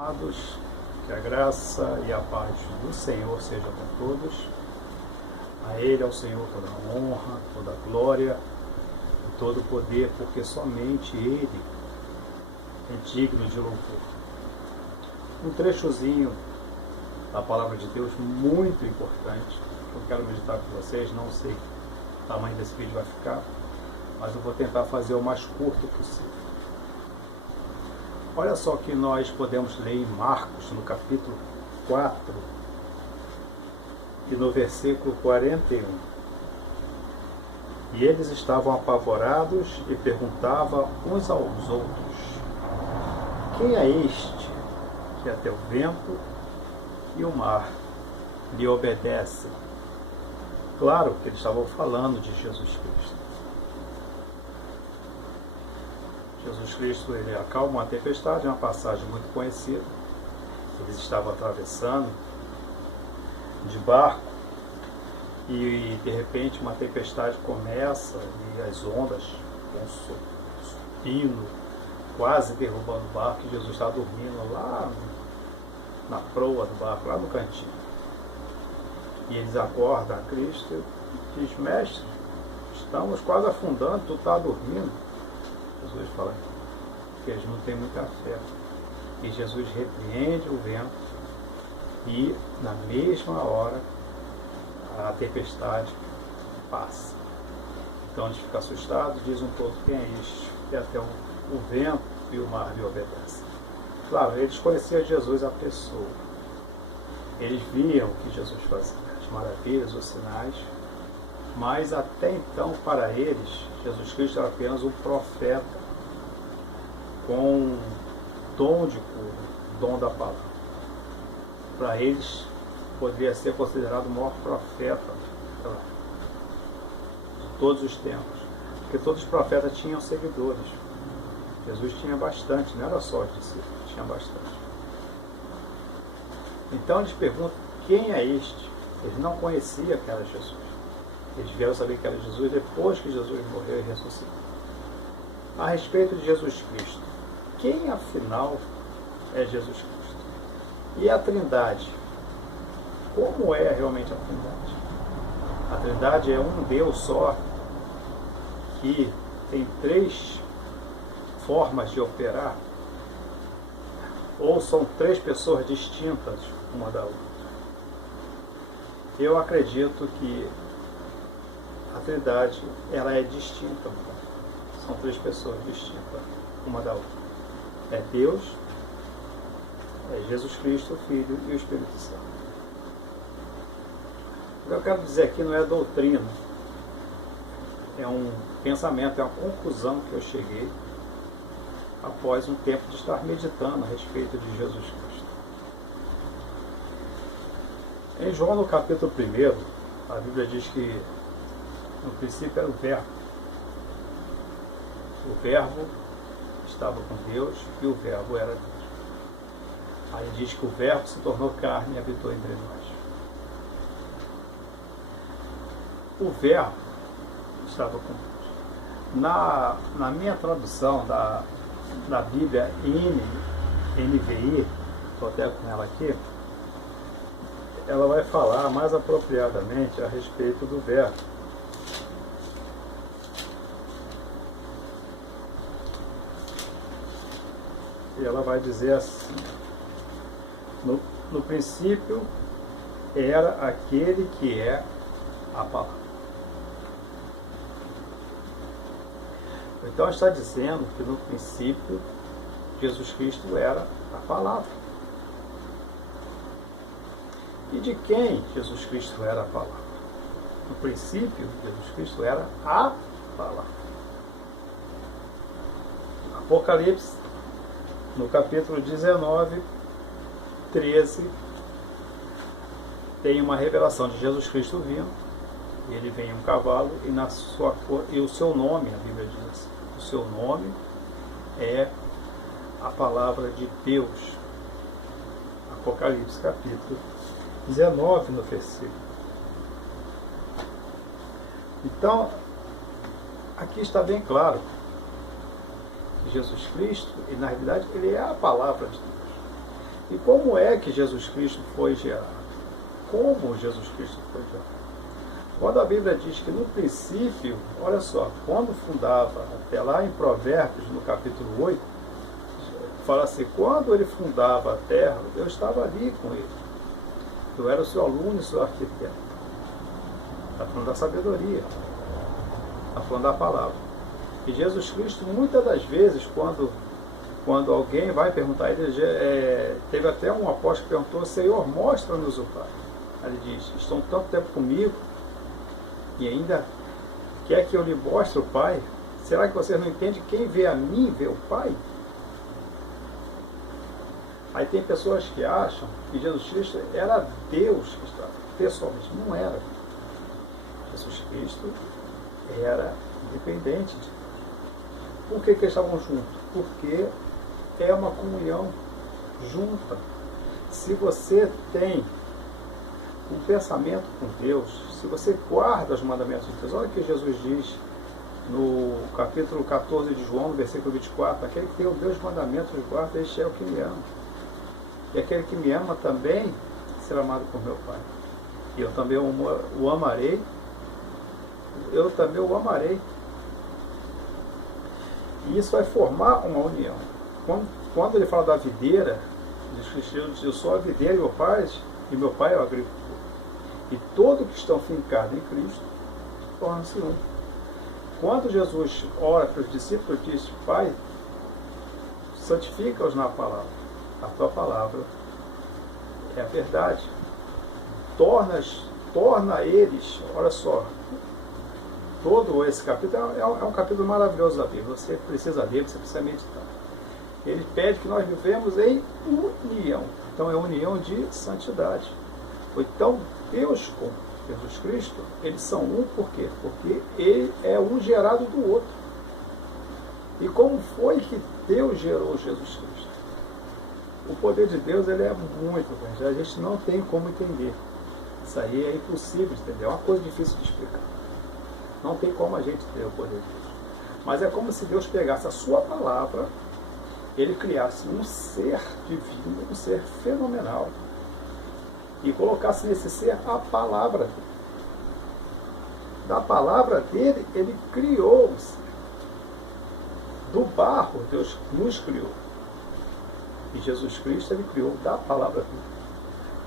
Amados, que a graça e a paz do Senhor sejam com todos. A Ele, ao Senhor, toda a honra, toda a glória e todo o poder, porque somente Ele é digno de louvor. Um trechozinho da palavra de Deus muito importante, que eu quero meditar com vocês. Não sei o tamanho desse vídeo vai ficar, mas eu vou tentar fazer o mais curto possível. Olha só que nós podemos ler em Marcos, no capítulo 4, e no versículo 41. E eles estavam apavorados e perguntavam uns aos outros: quem é este que até o vento e o mar lhe obedecem? Claro que eles estavam falando de Jesus Cristo. Jesus Cristo, ele acalma uma tempestade, é uma passagem muito conhecida. Eles estavam atravessando de barco e de repente uma tempestade começa e as ondas vão subindo, quase derrubando o barco, e Jesus está dormindo lá na proa do barco, lá no cantinho. E eles acordam a Cristo e diz: mestre, estamos quase afundando, tu está dormindo. Jesus fala que eles não têm muita fé. E Jesus repreende o vento e na mesma hora a tempestade passa. Então eles ficam assustados, dizem um pouco: quem é este? E até o vento e o mar lhe obedecem. Claro, eles conheciam Jesus, a pessoa. Eles viam o que Jesus fazia, as maravilhas, os sinais. Mas até então, para eles, Jesus Cristo era apenas um profeta com dom de cura, dom da palavra. Para eles, poderia ser considerado o maior profeta de todos os tempos. Porque todos os profetas tinham seguidores. Jesus tinha bastante, não era só discípulos, tinha bastante. Então eles perguntam: quem é este? Eles não conheciam que era Jesus. Eles vieram saber que era Jesus depois que Jesus morreu e ressuscitou. A respeito de Jesus Cristo, quem afinal é Jesus Cristo? E a Trindade? Como é realmente a Trindade? A Trindade é um Deus só que tem três formas de operar? Ou são três pessoas distintas uma da outra? Eu acredito que a Trindade, ela é distinta. São três pessoas distintas uma da outra. É Deus, é Jesus Cristo, o Filho e o Espírito Santo. O que eu quero dizer aqui não é doutrina. É um pensamento, é uma conclusão que eu cheguei após um tempo de estar meditando a respeito de Jesus Cristo. Em João, no capítulo 1, a Bíblia diz que no princípio era o Verbo. O Verbo estava com Deus e o Verbo era Deus. Aí diz que o Verbo se tornou carne e habitou entre nós. O Verbo estava com Deus. Na minha tradução da Bíblia NVI, estou até com ela aqui, ela vai falar mais apropriadamente a respeito do Verbo. E ela vai dizer assim: no princípio era aquele que é a palavra. Então está dizendo que no princípio Jesus Cristo era a palavra. E de quem Jesus Cristo era a palavra? No princípio Jesus Cristo era a palavra. Apocalipse, no capítulo 19, 13, tem uma revelação de Jesus Cristo vindo. Ele vem em um cavalo e o seu nome, a Bíblia diz assim, o seu nome é a palavra de Deus. Apocalipse, capítulo 19, no versículo. Então, aqui está bem claro Jesus Cristo, e na realidade ele é a palavra de Deus. E como é que Jesus Cristo foi gerado? Como Jesus Cristo foi gerado? Quando a Bíblia diz que no princípio, olha só, quando fundava, até lá em Provérbios, no capítulo 8, fala assim, quando ele fundava a terra, eu estava ali com ele. Eu era o seu aluno e seu arquiteto. Está falando da sabedoria. Está falando da palavra. E Jesus Cristo, muitas das vezes, quando alguém vai perguntar a ele, teve até um apóstolo que perguntou, Senhor, mostra-nos o Pai. Ele diz, estão tanto tempo comigo, e ainda quer que eu lhe mostre o Pai? Será que vocês não entendem? Quem vê a mim, vê o Pai? Aí tem pessoas que acham que Jesus Cristo era Deus que estava, pessoalmente, não era. Jesus Cristo era independente de Deus. Por que eles estavam juntos? Porque é uma comunhão junta. Se você tem um pensamento com Deus, se você guarda os mandamentos de Deus, olha o que Jesus diz no capítulo 14 de João, no versículo 24, aquele que tem os meus mandamentos e guarda, este é o que me ama. E aquele que me ama também será amado por meu Pai. E eu também o amarei. Eu também o amarei. E isso vai formar uma união. Quando ele fala da videira, diz, eu sou a videira e meu pai é o agricultor. E todos que estão fincados em Cristo tornam-se um. Quando Jesus ora para os discípulos, diz, Pai, santifica-os na palavra. A tua palavra é a verdade. Torna eles, olha só, todo esse capítulo é um capítulo maravilhoso da Bíblia. Você precisa ler, você precisa meditar. Ele pede que nós vivemos em união. Então é união de santidade. Então Deus com Jesus Cristo, eles são um por quê? Porque ele é um gerado do outro. E como foi que Deus gerou Jesus Cristo? O poder de Deus ele é muito grande. A gente não tem como entender. Isso aí é impossível de entender. É uma coisa difícil de explicar. Não tem como a gente ter o poder de Deus. Mas é como se Deus pegasse a sua palavra, ele criasse um ser divino, um ser fenomenal, e colocasse nesse ser a palavra dele. Da palavra dele, ele criou o ser. Do barro, Deus nos criou. E Jesus Cristo, ele criou da palavra dele.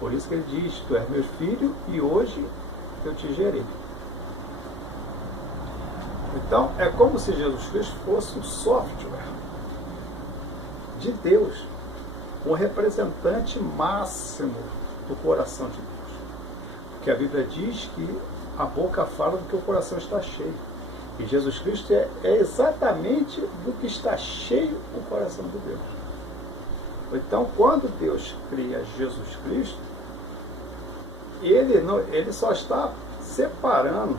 Por isso que ele diz, tu és meu filho e hoje eu te gerei. Então, é como se Jesus Cristo fosse um software de Deus, um representante máximo do coração de Deus. Porque a Bíblia diz que a boca fala do que o coração está cheio. E Jesus Cristo é exatamente do que está cheio o coração de Deus. Então, quando Deus cria Jesus Cristo, ele só está separando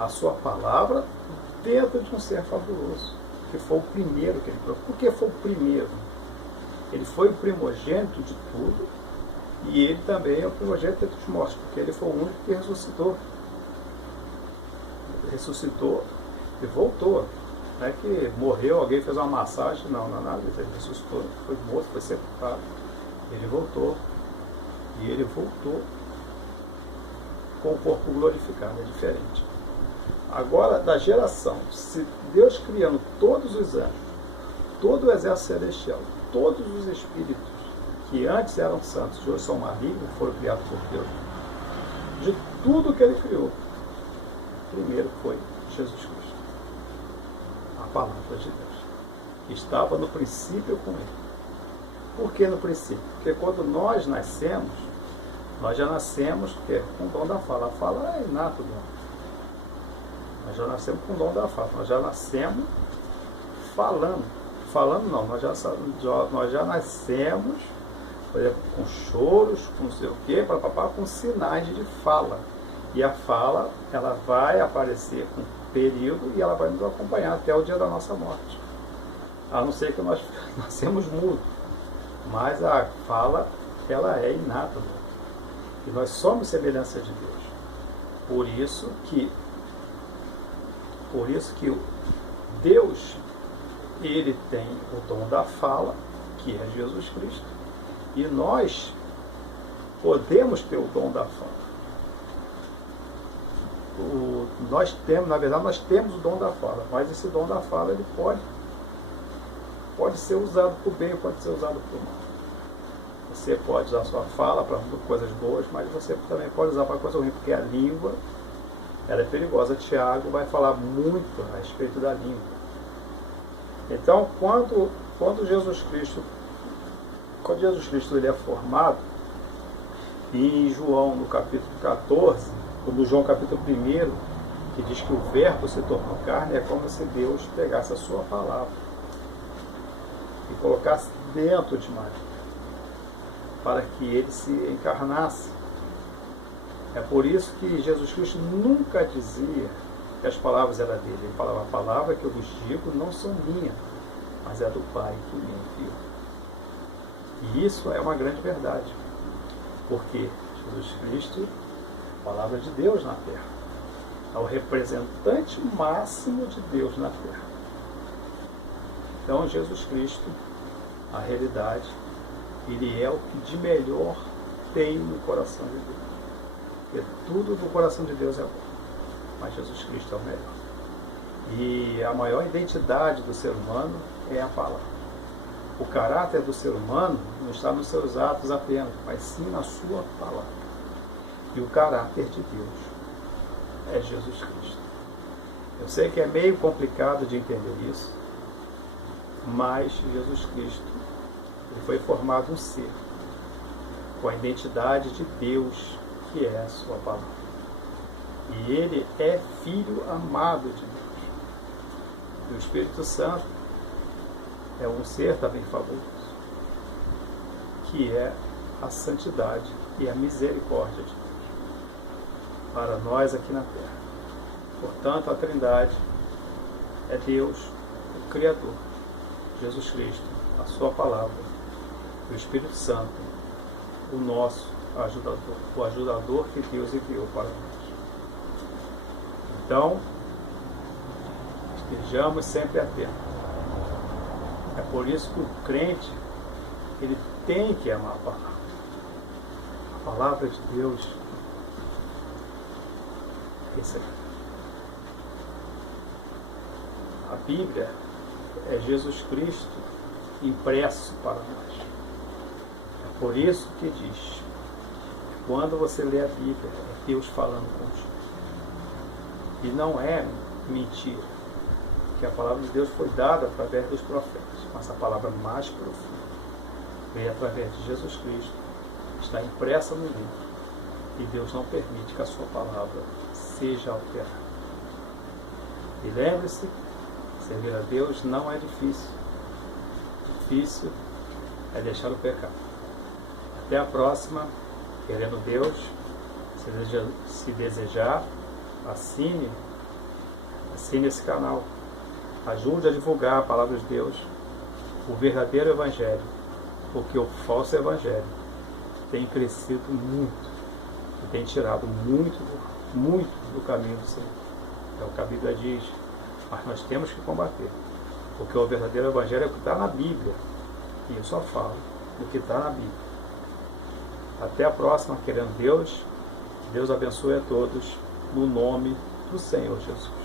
a sua palavra dentro de um ser fabuloso, que foi o primeiro que ele criou. Por que foi o primeiro? Ele foi o primogênito de tudo, e ele também é o primogênito dos mortos, porque ele foi o único que ressuscitou. Ressuscitou e voltou. Não é que morreu, alguém fez uma massagem, não, não é nada disso. Ele ressuscitou, foi morto, foi sepultado. Ele voltou. E ele voltou com o corpo glorificado, é diferente. Agora, da geração, se Deus criando todos os anjos, todo o exército celestial, todos os espíritos que antes eram santos e hoje são malignos, foram criados por Deus, de tudo que ele criou, primeiro foi Jesus Cristo. A palavra de Deus. Estava no princípio com ele. Por que no princípio? Porque quando nós nascemos, nós já nascemos com o dom da fala. A fala é inato do homem. Nós já nascemos com o dom da fala. Nós já nascemos falando. Falando não, nós já nascemos, por exemplo, com choros, com não sei o quê, com sinais de fala. E a fala, ela vai aparecer com período e ela vai nos acompanhar até o dia da nossa morte. A não ser que nós nascemos mudos. Mas a fala, ela é inata. E nós somos semelhança de Deus. Por isso que Deus, ele tem o dom da fala, que é Jesus Cristo. E nós podemos ter o dom da fala. Na verdade, nós temos o dom da fala, mas esse dom da fala ele pode ser usado por bem, pode ser usado por mal. Você pode usar a sua fala para coisas boas, mas você também pode usar para coisa ruim, porque a língua ela é perigosa. Tiago vai falar muito a respeito da língua. Então, quando Jesus Cristo ele é formado, em João, no capítulo 14, ou no João capítulo 1, que diz que o verbo se tornou carne, é como se Deus pegasse a sua palavra e colocasse dentro de Maria, para que ele se encarnasse. É por isso que Jesus Cristo nunca dizia que as palavras eram dele. Ele falava: a palavra que eu vos digo não são minhas, mas é do Pai que me enviou. E isso é uma grande verdade, porque Jesus Cristo é a palavra de Deus na terra, é o representante máximo de Deus na terra. Então Jesus Cristo, a realidade, ele é o que de melhor tem no coração de Deus. Porque tudo do coração de Deus é bom, mas Jesus Cristo é o melhor. E a maior identidade do ser humano é a palavra. O caráter do ser humano não está nos seus atos apenas, mas sim na sua palavra. E o caráter de Deus é Jesus Cristo. Eu sei que é meio complicado de entender isso, mas Jesus Cristo ele foi formado um ser com a identidade de Deus, que é a sua palavra. E ele é filho amado de Deus. E o Espírito Santo é um ser também fabuloso, que é a santidade e a misericórdia de Deus para nós aqui na terra. Portanto, a Trindade é Deus, o Criador, Jesus Cristo, a sua palavra, e o Espírito Santo, o nosso ajudador, o ajudador que Deus enviou para nós. Então, estejamos sempre atentos. É por isso que o crente, ele tem que amar a palavra. A palavra de Deus é isso aqui. A Bíblia é Jesus Cristo impresso para nós. É por isso que diz, quando você lê a Bíblia, é Deus falando contigo. E não é mentira, que a palavra de Deus foi dada através dos profetas, mas a palavra mais profunda veio através de Jesus Cristo, está impressa no livro, e Deus não permite que a sua palavra seja alterada. E lembre-se, servir a Deus não é difícil. Difícil é deixar o pecado. Até a próxima, querendo Deus, se desejar, assine esse canal. Ajude a divulgar a palavra de Deus, o verdadeiro Evangelho, porque o falso Evangelho tem crescido muito e tem tirado muito do caminho do Senhor. É o que a Bíblia diz, mas nós temos que combater, porque o verdadeiro Evangelho é o que está na Bíblia, e eu só falo do que está na Bíblia. Até a próxima, querendo Deus. Deus abençoe a todos, no nome do Senhor Jesus.